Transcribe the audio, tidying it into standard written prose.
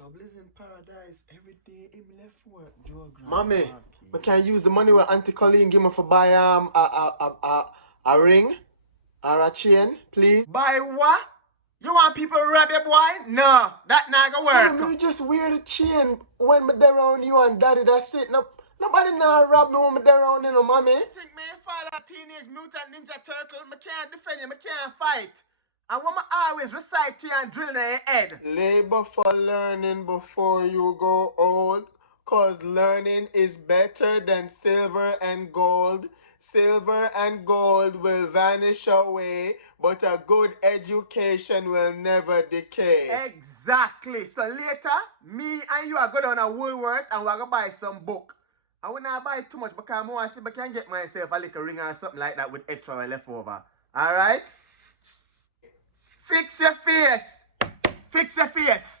Trouble is in paradise. Every day him left work, Joe. Mommy, I can use the money where Auntie Colleen give me for buy a ring or a chain, please. Buy what? You want people to rob your boy? No, that not gonna work. Mommy, you just wear the chain when me there around you and daddy. That's it. No, nobody now rob me when me there around you, no, mommy. You think me father Teenage Mutant Ninja Turtle? Me can't defend you. Me can't fight. And what I always recite to you and drill in your head. Labor for learning before you go old, cause learning is better than silver and gold. Silver and gold will vanish away, but a good education will never decay. Exactly. So later, me and you are going on a Woolworth and we're going to buy some book. I will not buy too much because I want to see if I can get myself a little ring or something like that with extra left over. Alright? Fix your face. Fix your face.